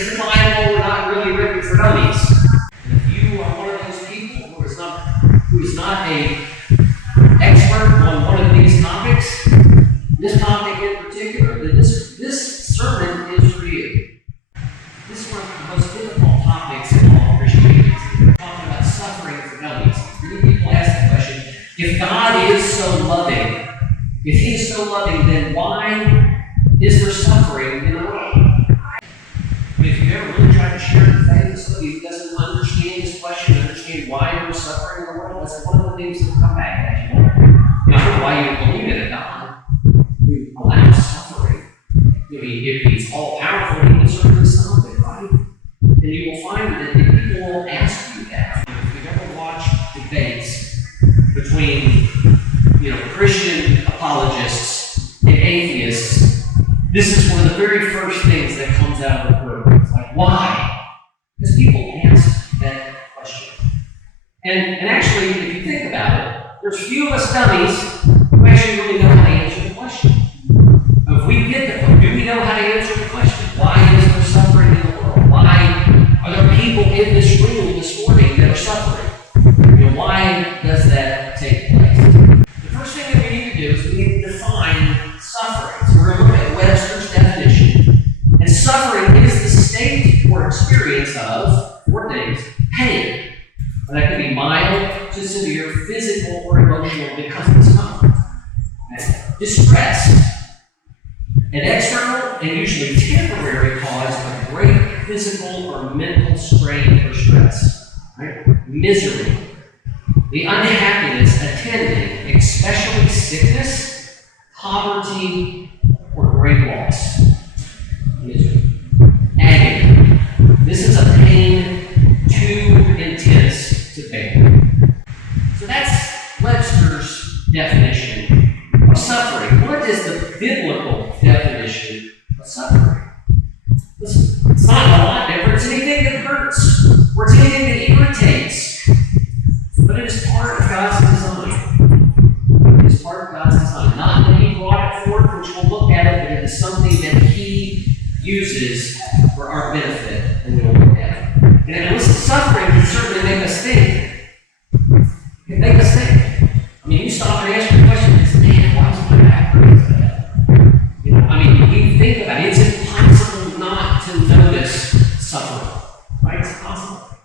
in the Bible were not really written for dummies. And if you are one of those people who is not an expert on one of these topics, this topic in particular, then this sermon is for you. This is one of the most difficult topics in all of Christianity. We're talking about suffering for dummies. Many people ask the question, if God is so loving, if He is so loving, then why is there suffering in the world? If you've ever really tried to share the faith with somebody who doesn't understand this question, understand why there's suffering in the world, that's one of the things that will come back at you. I don't know why you believe in a God who allows suffering. I mean, if He's all powerful, He can certainly stop it, right? And you will find that people will ask you that. If you've ever watched debates between Christian apologists and atheists, this is one of the very first things that comes out of the word. It's like, why? Because people ask that question. And actually, if you think about it, there's few of us dummies who actually really know how to answer the question. If we get the point, do we know how to answer the question? Why is there suffering in the world? Why are there people in this room this morning that are suffering? Why does that take place? The first thing that we need to do is we need to define suffering. So we're going to look at Webster's definition. And suffering is the state or experience of, four things, pain. And that could be mild to severe physical or emotional because of discomfort. Distress, an external and usually temporary cause of great physical or mental strain or stress. Right? Misery, the unhappiness attending especially sickness, poverty, or great loss. Misery. Agony. This is a pain too intense to bear. So that's Webster's definition of suffering. What is the biblical definition of suffering? Listen, it's not a lot different. It's anything that hurts, or it's anything that irritates. But it is part of God's design. It is part of God's design. Not that He brought it forth, which we'll look at it, but it is something that He uses for our benefit, and we'll look at it. And listen, suffering can certainly make us think. It can make us think. I mean, you stop and ask your question, man, why is my back hurting so bad? We think about it. It's impossible not to notice suffering. Right? It's impossible.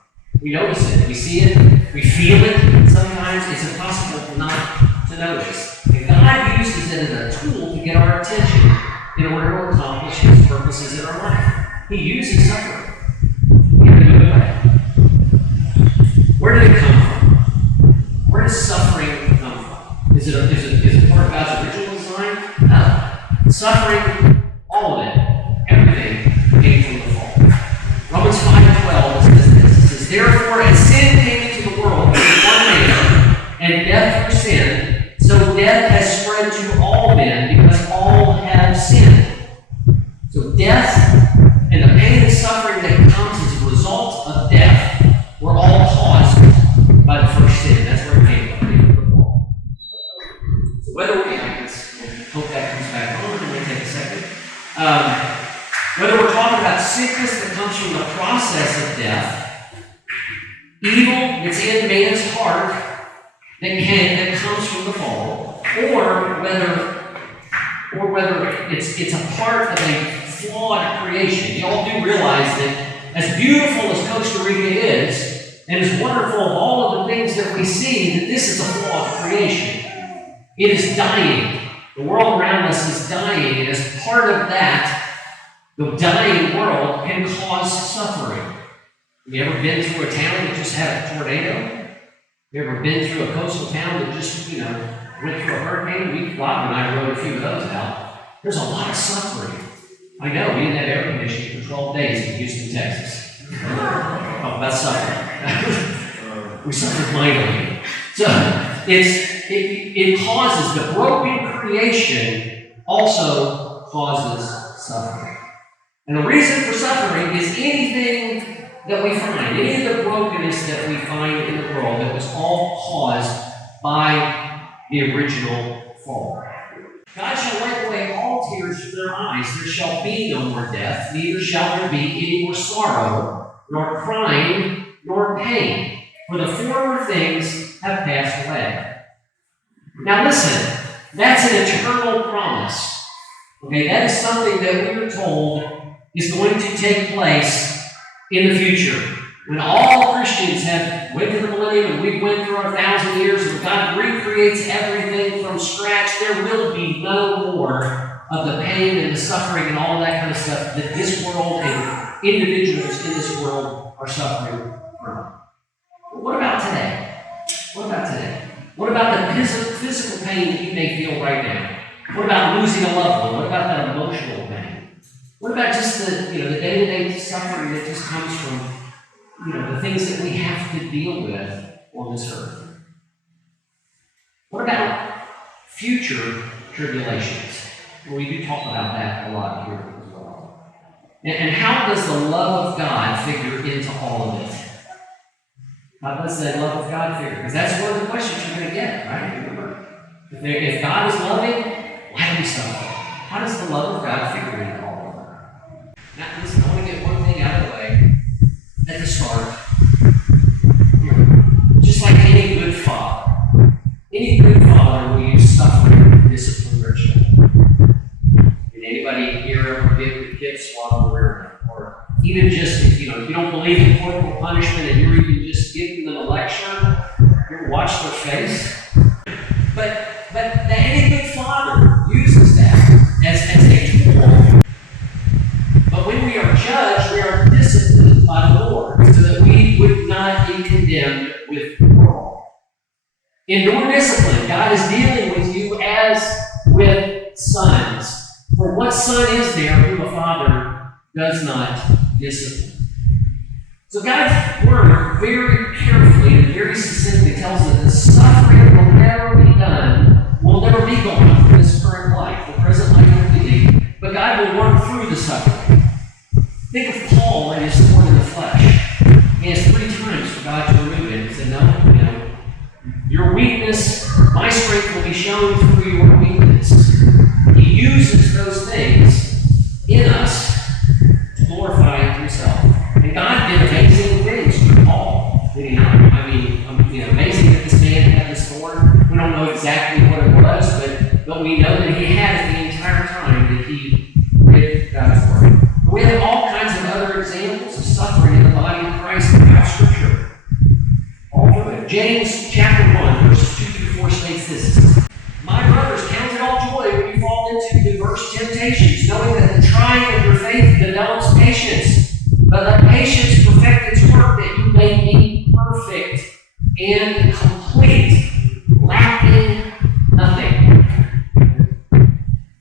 We notice it. We see it. We feel it. Sometimes it's impossible not to notice. And God uses it as a tool to get our attention in order to accomplish His purposes in our life. He uses suffering. Where did it come from? Where does suffering come from? Is it part of God's original design? No. Suffering, all of it, everything came from the fall. Romans 5:12 says this. It says, therefore, as sin came into the world through one man, and death through sin, so death has spread to all men because all have sinned. So death and the pain and suffering that comes as a result of death were all caused by the first sin. That's where it came from, the fall. So whether we hope that comes back on, it may take a second. Whether we're talking about sickness that comes from the process of death, evil that's in man's heart that comes from the fall, or whether it's a part of a flawed creation. You all do realize that as beautiful as Costa Rica is, and as wonderful of all of the things that we see, that this is a flawed creation. It is dying. The world around us is dying, and as part of that, the dying world can cause suffering. Have you ever been through a town that just had a tornado? Have you ever been through a coastal town that just, went through a hurricane? Bob and I rode a few of those out. There's a lot of suffering. I know, we didn't have air conditioning for 12 days in Houston, Texas. Talk about suffering. We suffered mightily. So, it causes, the broken creation also causes suffering. And the reason for suffering is anything that we find, any of the brokenness that we find in the world that was all caused by the original fall. God shall wipe away all tears from their eyes. There shall be no more death, neither shall there be any more sorrow, nor crying, nor pain, for the former things have passed away. Now listen, that's an eternal promise. Okay, that is something that we are told is going to take place in the future. When all Christians have went to the millennium and we went through our 1,000 years and God recreates everything from scratch, there will be no more of the pain and the suffering and all of that kind of stuff that this world and individuals in this world are suffering from. But what about today? What about today? What about the physical pain that you may feel right now? What about losing a loved one? What about that emotional pain? What about just the day-to-day suffering that just comes from the things that we have to deal with on this earth? What about future tribulations? Well, we do talk about that a lot here as well. And how does the love of God figure into all of it? How does the love of God figure? Because that's one of the questions you're going to get, right? Remember, if God is loving, why do we suffer? How does the love of God figure into all of it? Now, listen, I want to get one thing out of the way at the start. Just like any good father will use suffering to discipline their children. Did anybody here ever give the kids while they're or even just if you don't believe in corporal punishment and you're even just giving them a lecture, you ever watch their face? But any good father uses that as a tool. But when we are judged, we are disciplined by the Lord, so that we would not be condemned with the world. In your discipline, God is dealing with you as with sons. For what son is there whom a father does not discipline? So God's word very carefully and very succinctly tells us that suffering will never be done, will never be gone from this current life, the present life completely, but God will work through the suffering. Think of Paul and his thorn in the flesh. He asked 3 times for God to remove it. He said, no, your weakness, my strength will be shown through your weakness. He uses those things in us to glorify himself. And God did amazing things through Paul. Did he not? I mean, amazing that this man had this thorn. We don't know exactly what it was, but we know that he had it the entire time that he read God's word. We have all kinds of other examples of suffering in the body of Christ throughout Scripture. All through it. James chapter 1, verses 2 through 4 states this. My brothers, count it all joy when you fall into diverse temptations, knowing that the trying of your faith develops patience. But let patience perfect its work, that you may be perfect and complete, lacking nothing.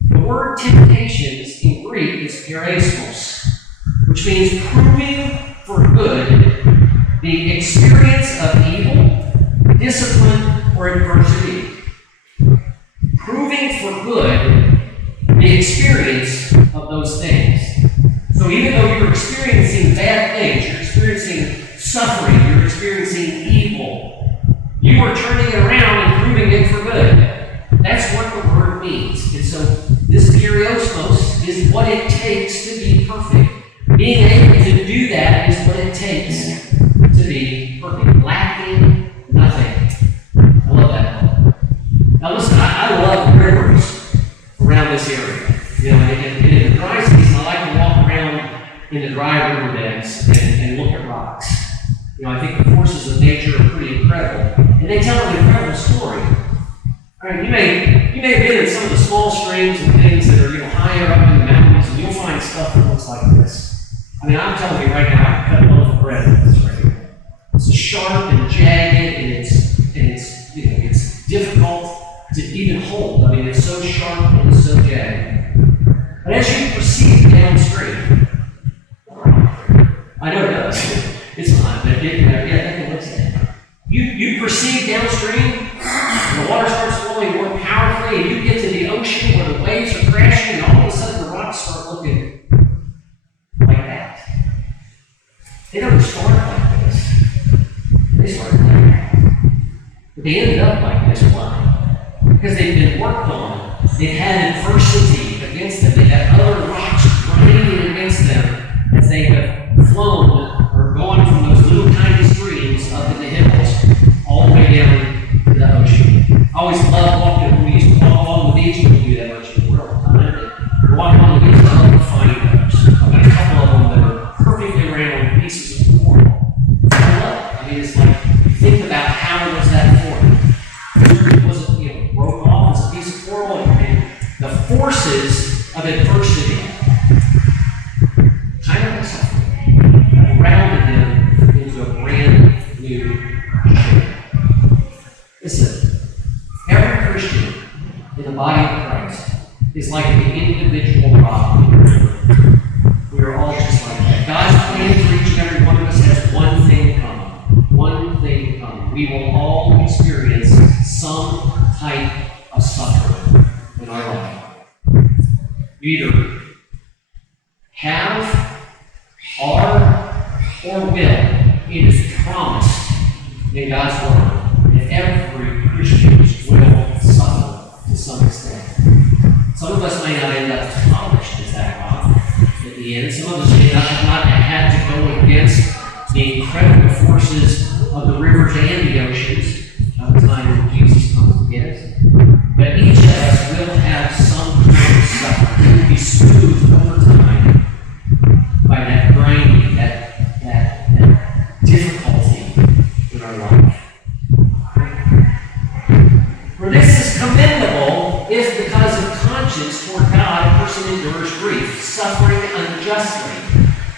The word temptations in Greek is peirasmos, which means proving for good the experience of evil, discipline, or adversity. Proving for good the experience of those things. So even though you're experiencing bad things, you're experiencing suffering, you're experiencing evil, you are turning it around and proving it for good. That's what the word means. And so this peirasmos is what it takes to be perfect. Being able to do that is what it takes to be perfect, lacking nothing. I love that. Now listen, I love rivers around this area. And in the dry season, I like to walk around in the dry riverbeds and look at rocks. I think the forces of nature are pretty incredible, and they tell an incredible story. All right, you may have been in some of the small streams and things that are higher up in the mountains, and you'll find stuff that looks like this. I mean, I'm telling you right now, I can cut a loaf of bread with this right here. It's sharp and jagged, and it's difficult to even hold. I mean, it's so sharp and it's so jagged. But as you proceed downstream, I know it does. It's not, but it looks at it. You proceed downstream, and the water starts flowing more powerfully, and you get to the ocean where the waves are crashing, and all of a sudden the rocks start looking like that. They don't start like this. They start like that. But they ended up like this. Why? Because they've been worked on It had adversity against them. They had other rocks grinding against them as they have flown or gone from those little tiny streams up in the hills all the way down to the ocean. I always loved walking. We used to walk along the beach. We don't do that much anymore all the time. But walking along the beach, I love to find those. I've got a couple of them that are perfectly round pieces of coral. I love it. I mean, it's like, think about how was that formed. It wasn't, broke off as a piece of coral, and the forces of adversity kind of have rounded them into a brand new shape. Listen, every Christian in the body of Christ is like an individual rock in the river. We are all just like that. God's plan for each and every one of us has one thing in common. One thing in common. We will all experience some type of suffering in our life. You either have, are, or will. It is promised in God's Word that every Christian will suffer to some extent. Some of us may not end up as polished as that rock at the end. Some of us may not have had to go against the incredible forces of the rivers and the oceans of the time when Jesus comes to get us. But each of us will have some kind of suffering. It will be smoothed over time by that grinding, that difficulty in our life. For this is commendable if because of conscience toward God a person endures grief, suffering unjustly.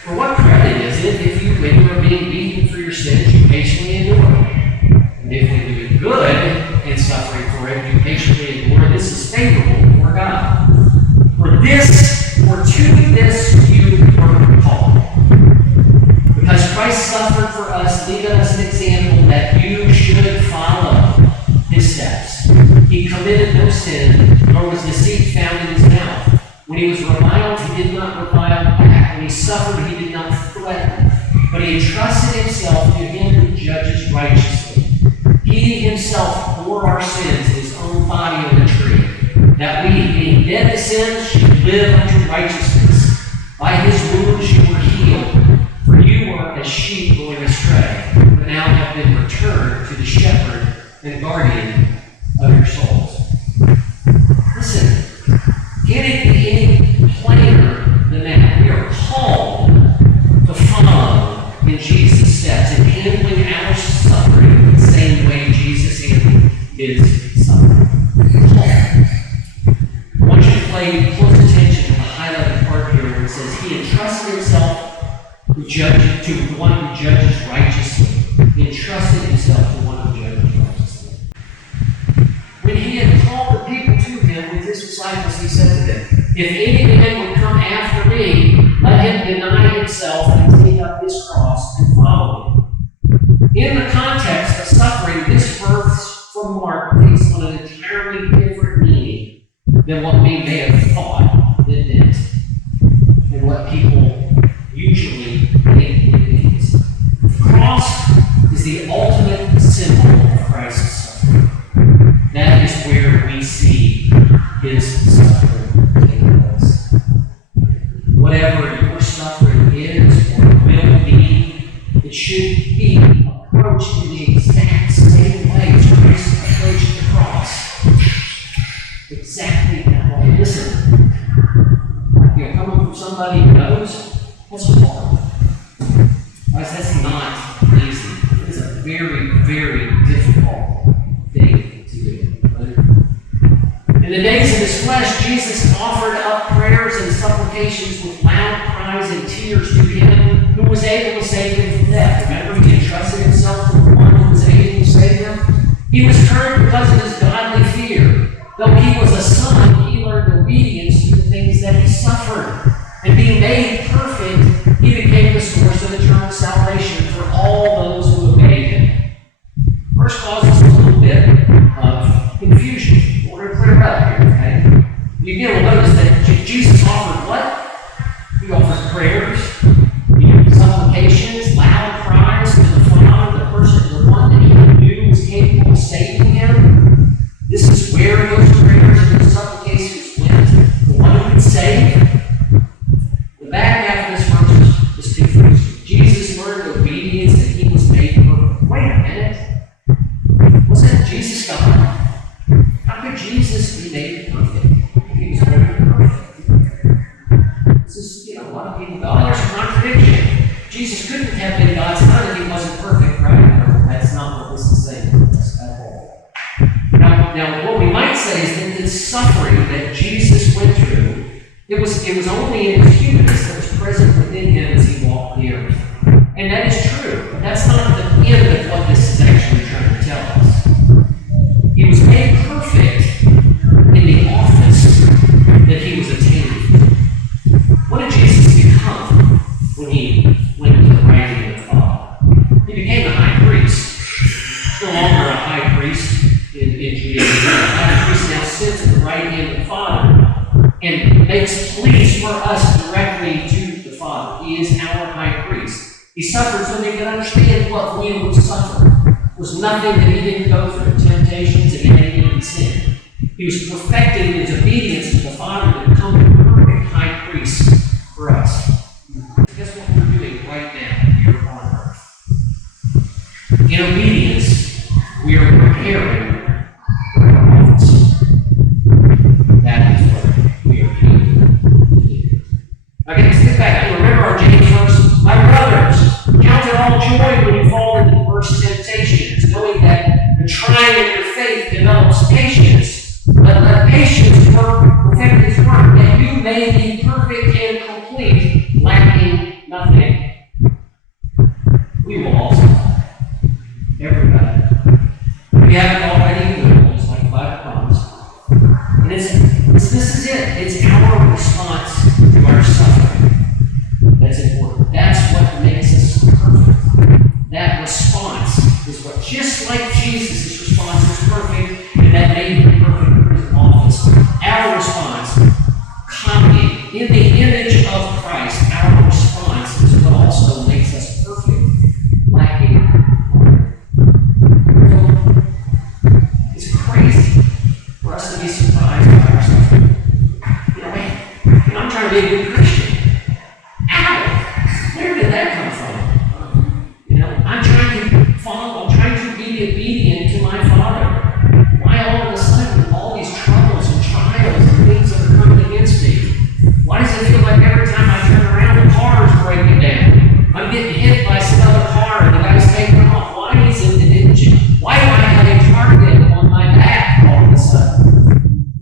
For what credit is it if you, when you are being beaten for your sins, you patiently endure? And if when you do good and suffering for it, you patiently endure, this is favorable before God. For to this you were called. Because Christ suffered for us, leaving us an example that you should follow his steps. He committed no sin, nor was deceit found in his mouth. When he was reviled, he did not revile back. When he suffered, he did not threaten. But he entrusted himself to him who judges righteously. He himself bore our sins in his own body on the tree, that we, being dead to sins, should live unto righteousness. By his wounds you were healed, for you were as sheep going astray, but now have been returned to the shepherd and guardian of your souls. Listen, can it be any plainer than that? We are called to follow in Jesus' steps and handling our suffering the same way Jesus handled his suffering. I want you to pay close attention to the highlighted part here where it says, he entrusted himself to one who judges righteously. He entrusted himself to one who judges righteously. When he had called the people to him with his disciples, he said to them, if any man would come after me, let him deny himself and take up his cross and follow me. In the context of suffering, this verse from Mark takes on an entirely different meaning than what we may have thought it meant, and what people usually think it means. The cross is the ultimate symbol of Christ's suffering. That is where we see his suffering taking place. Whatever your suffering is or will be, it should be approached in the exact same way as Christ approached the cross. Exactly that way. Listen, coming from somebody who knows, that's hard. Guys, that's not easy. It's a very, very difficult thing to do. Right? In the days of his flesh, Jesus offered up prayers and supplications with loud cries and tears to him who was able to save him from death. Remember, he entrusted himself to the one who was able to save him. He was turned because of his godly fear. Though he was a son, he learned obedience to the things that he suffered. And being made perfect, he became the source of eternal salvation for all those who obeyed him. First causes a little bit of confusion. We're going to clear it up here, okay? You will notice that Jesus offered what? He offered prayers, supplications, loud cries to the Father, the person, the one that he knew was capable of saving him. This is where those prayers and those supplications lot of people go, oh, there's a contradiction. Jesus couldn't have been God's son if he wasn't perfect, right? No, that's not what this is saying at all. Now, what we might say is that the suffering that Jesus went through, it was only in his humanness that was present within him as he walked the earth. And that is true, but that's not the end of what this is actually trying to tell us. He was made perfect in the office that he was attaining. What did Jesus become when he went to the right hand of the Father? He became the high priest. He's no longer a high priest in Judaism. The high priest now sits at the right hand of the Father and makes pleas for us directly to the Father. He is our high priest. He suffered so that he could understand what we would suffer. There was nothing that he didn't go through, temptations and anything in sin. He was perfected in his obedience to the Father to become the perfect high priest for us. Guess what we're doing right now here on earth? In obedience, we are preparing for our office. That is what we are doing today. Okay, let's get back. Remember our James verse? My brothers, count it all joy when you fall into diverse temptations, knowing that the trying of your faith develops patience. But let patience perfect its work, that you may be perfect and complete, lacking nothing. We will all suffer. Everybody. If you haven't already, you will, just like the Bible promised. And this is it. It's our response to our suffering that's important. That's what makes us perfect. That response is what, just like Jesus' response is perfect, and that made him perfect for his office, our response, copying in the image of Christ, our response is what also makes us perfect, lacking. So, it's crazy for us to be surprised by our suffering. I'm trying to be a good Christian. Ow! Where did that come from? I'm trying to follow, I'm trying to be obedient to my Father. Why all of a sudden all these troubles and trials and things that are coming against me? Why does it feel like every time I turn around the car is breaking down? I'm getting hit by some other car and the guy's taking off. Why is it that why do I have a target on my back all of a sudden?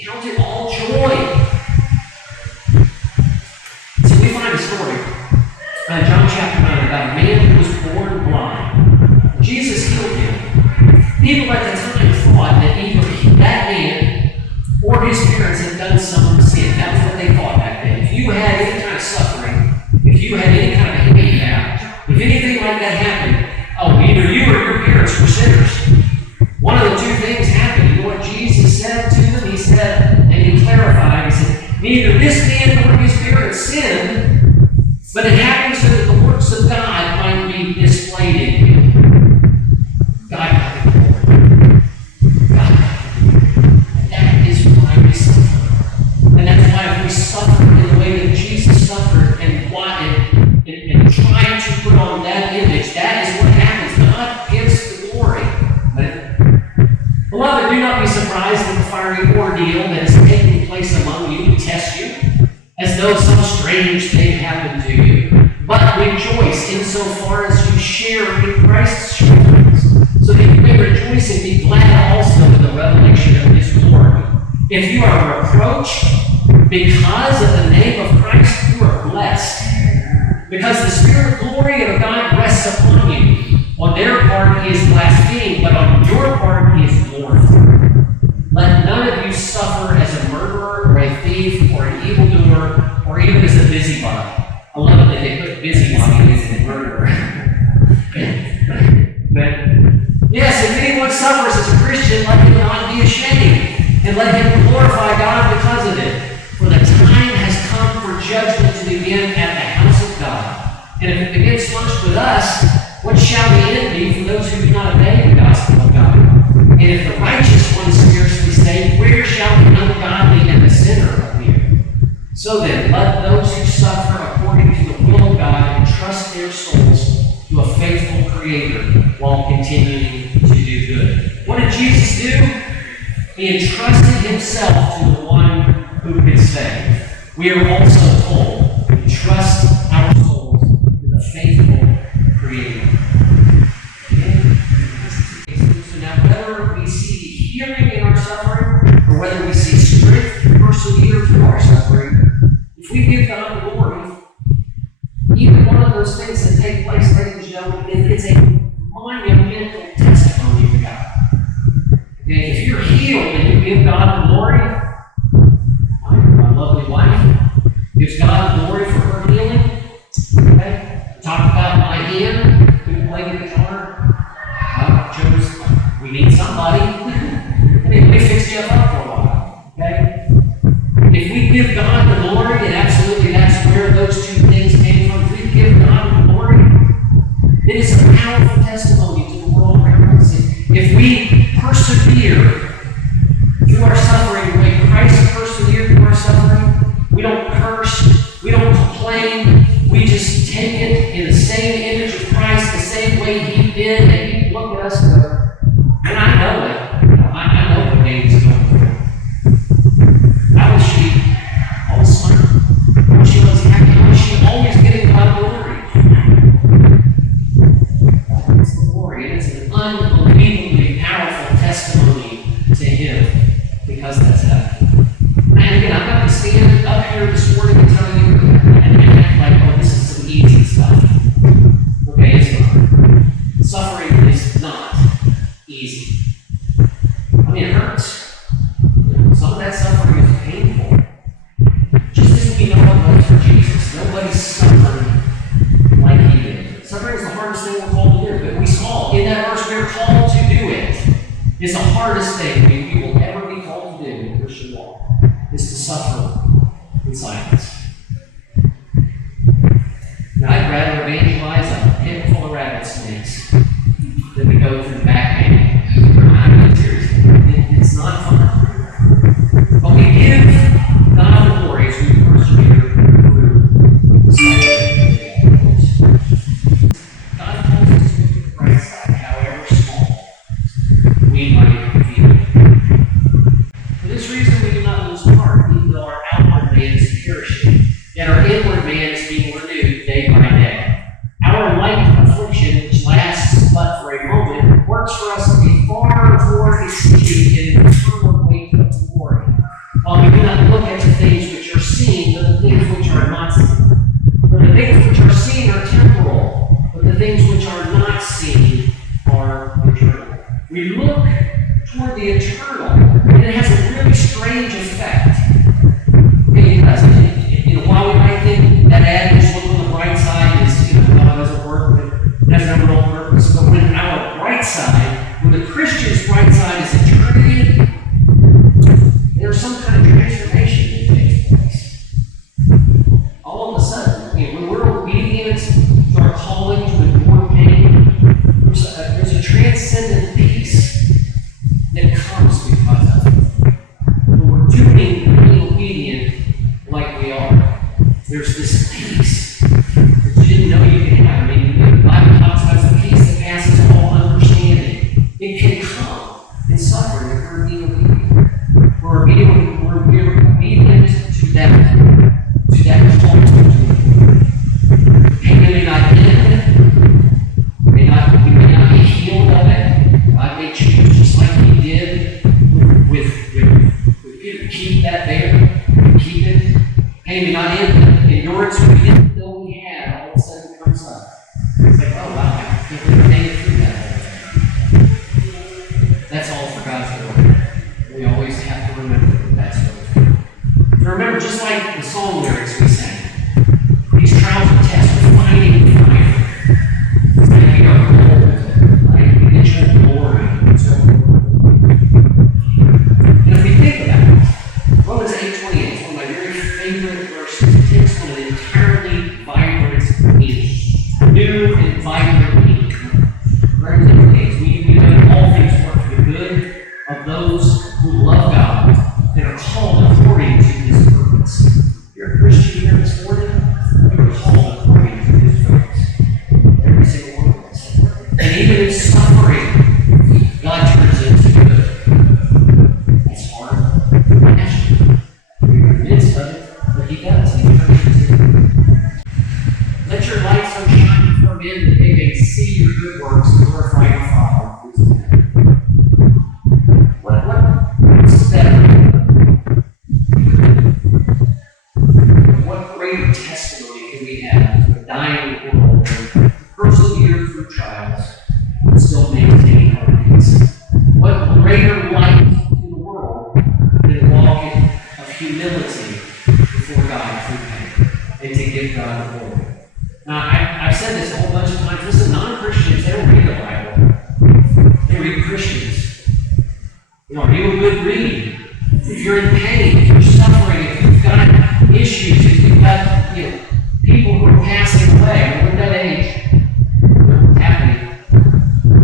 Count it all joy. Story, John chapter 9, about a man who was born blind. Jesus healed him. People at the time thought that either that man or his parents had done some sin. That was what they thought back then. If you had any kind of suffering, if you had any kind of handicap, if anything like that happened, either you or your parents were sinners. One of the two things happened. You know what Jesus said to them? He said, and he clarified, he said, neither this man nor his parents sinned, but it happens so that the works of God might be displayed in him. God got the glory. God got the glory. That is why we suffer. And that's why if we suffer in the way that Jesus suffered and trying to put on that image, that is what happens. God gets the glory. Beloved, do not be surprised at the fiery ordeal that is taking place among you to test you, as though some strange thing happened to you. But rejoice insofar as you share in Christ's sufferings, so that you may rejoice and be glad also in the revelation of his glory. If you are reproached because of the name of Christ, you are blessed, because the Spirit of glory and of God rests upon you. On their part he is blasphemed, but on your part he is glorified. Let none of you suffer as a murderer or a thief or an evildoer or even as a busybody. I love that they put busybody as a murderer. But yes, if anyone suffers as a Christian, let him not be ashamed, and let him glorify God because of it. For the time has come for judgment to begin at the house of God. And if it begins first with us, what shall the end be for those who do not obey the gospel of God? And if the righteous one is scarcely saved, where shall the ungodly and the sinner appear? So then, let those who suffer according to the will of God entrust their souls to a faithful Creator while continuing to do good. What did Jesus do? He entrusted himself to the one who could save. We are also told, entrust those things that take place, ladies and gentlemen, it's a monumental testimony to God. Okay, if you're healed and you give God the glory, my lovely wife gives God the glory for her healing. Okay, talked about my hand, couldn't play the guitar. We need somebody. We fix Jeff up for a while. Okay? If we give God the glory, and absolutely that's where those two things came from. If we give God the glory, it is a powerful testimony to the world around us. If we persevere through our suffering the way Christ persevered through our suffering, we don't curse, we don't complain, we just take it in the same image of Christ, the same way He did, and He look at us and go, and I know it. I know what David's going through. How is she always smiling? How is she always happy? How is she always getting God glory? It's the glory. And it's an unbelievably powerful testimony to Him because that's happening. And again, I'm not going to stand up here this morning and tell you and act like, oh, this is some easy stuff. Okay, it's not. Suffering is not easy. I mean, it hurts. Some of that suffering is painful. Just as we know what goes for Jesus, nobody's suffered like He did. Suffering is the hardest thing we're called to do, but we saw in that verse we're called to do it. It's the hardest thing we will ever be called to do in the Christian walk, is to suffer in silence. Now, I'd rather evangelize a pit full of rattlesnakes than to go through the back end. I mean, seriously, it's not fun. But we give God the glory as we persevere through the suffering. God calls us to look at the bright side, however small we might feel. For this reason, we do not lose heart, even though our outward man is perishing, and our inward man is being renewed day by day. Our light affliction, which lasts but for a moment, works for us to be far more exceeding and eternal weight of glory. While we do not look at the things which are seen, but the things which are not seen. For the things which are seen are temporal, but the things which are not seen are eternal. We look toward the eternal, and it has a really strange effect. Okay, it doesn't. While we might think that adage, look on the bright side, is, God doesn't work, but it has no real purpose. But when our bright side, when the Christian's bright side is eternity, there's some kind of transformation that takes place. All of a sudden, when we're obedient to our calling to endure pain, there's a transcendent peace that comes because of it. When we're being obedient like we are, there's this peace that you didn't know you could have. I mean, the Bible talks about the peace that passes all understanding. It can come in suffering if we're being obedient. We're obedient to that call. The pain may not end. We may not be healed of it. God may choose, just like He did with Peter. Keep that there. Keep it. Pain may not end. Endurance we didn't know we had all of a sudden comes up. It's like, oh wow, I can't believe I made it through that. That's all for God's glory. We always have to remember that that's what it's for. Remember, just like the song lyrics we sang, these trials and tests are finding fire. It's like we are cold, like eventual glory, and so forth. And if we think about it, Romans 8:28 is one of my very favorite verses. It takes one of the entirely vibrant meaning, new and vibrant meaning. Romans 8:28, we know all things work for the good of those who love God and are called according to His purpose. If you're a Christian here this morning, you are called according to His purpose. Every single one of us. And even in suffering, God turns it into good. It's hard to imagine. We're convinced of it, but He does. He turns it into good. Let your light so shine before men that they may see your good works and glorify your Father who is in heaven. What's better? What greater testimony can we have dying world, and persevere through trials, and still maintain our peace. What greater light in the world than walking of humility before God through pain, and to give God the glory? Now, I've said this a whole bunch of times. Listen, non-Christians, they don't read the Bible. They read Christians. Are you a good read? If you're in pain, if you're suffering, if you've got issues, if you've got people who are passing away, we're at that age, what's happening?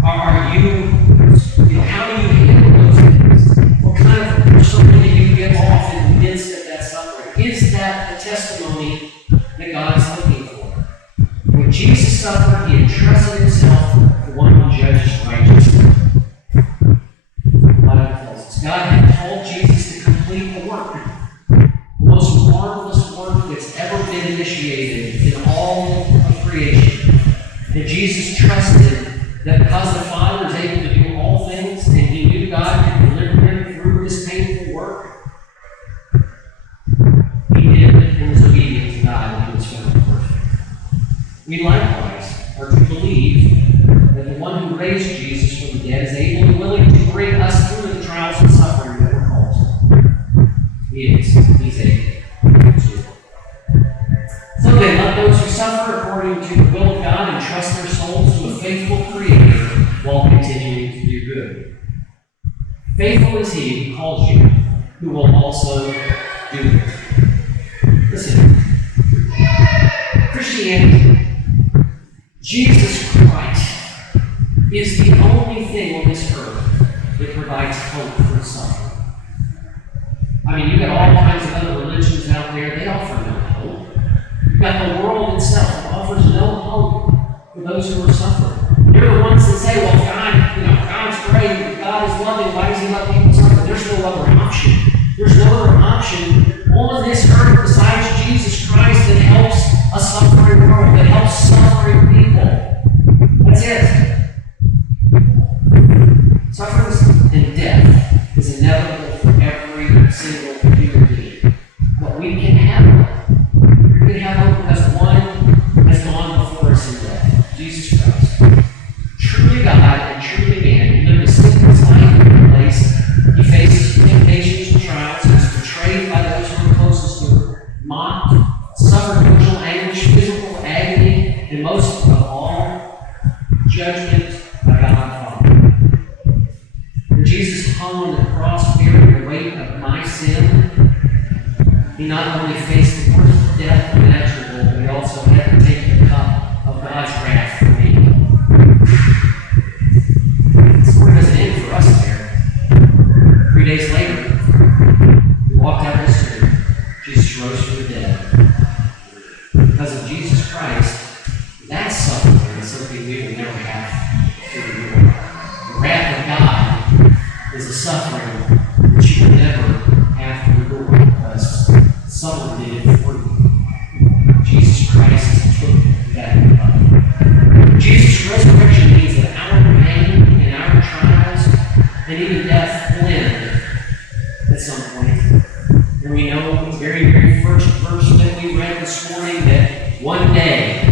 Are you, how do you handle those things? What kind of persona do you get off in the midst of that suffering? Is that the testimony that God is looking for? When Jesus suffered, he entrusted himself to the one who judges righteously. God had called Jesus to complete the work, the most marvelous work that's ever been initiated in all of creation. And Jesus trusted that because the Father is able to do all things, and he knew God could deliver him through this painful work, he did and was obedient to God, and he was found perfect. We likewise are to believe that the one who raised Jesus from the dead is able and willing to bring us through the trials and suffering that we're called to. He is. He's able. So then, let those who suffer according to the will of God entrust their souls to a faithful Creator while continuing to do good. Faithful is he who calls you, who will also do it. Listen, Christianity, Jesus Christ, is the only thing on this earth that provides hope for suffering. I mean, you've got all kinds of other religions out there, they offer no hope. You've got the world itself that offers no hope for those who are suffering. They're the ones that say, well, God's great, God is loving, why does he let people suffer? There's no other option. There's no other option on this earth besides Jesus Christ that helps a suffering world, that helps suffering people. That's it. Suffering and death is inevitable for every single human being. But we can have hope. We can have hope because one has gone before us in death, Jesus Christ. Truly God and truly man, he lived a sinless life in our place. He faces temptations and trials. He was betrayed by those who were closest to him, mocked, suffered emotional anguish, physical agony, and most of all, judgment by God the Father. When Jesus hung on the cross bearing the weight of my sin, he not only faced the worst death imaginable, but he also had to take the cup of God's wrath for me. The story doesn't end for us there. 3 days later, we walked out of history. Jesus rose from the dead. Because of Jesus Christ, that suffering is something we will never have to endure. The wrath of God is a suffering that you will never have to endure because someone did it for you. Jesus Christ took that up. Jesus' resurrection means that our pain and our trials and even death will end at some point. And we know the very, very first verse that we read this morning that one day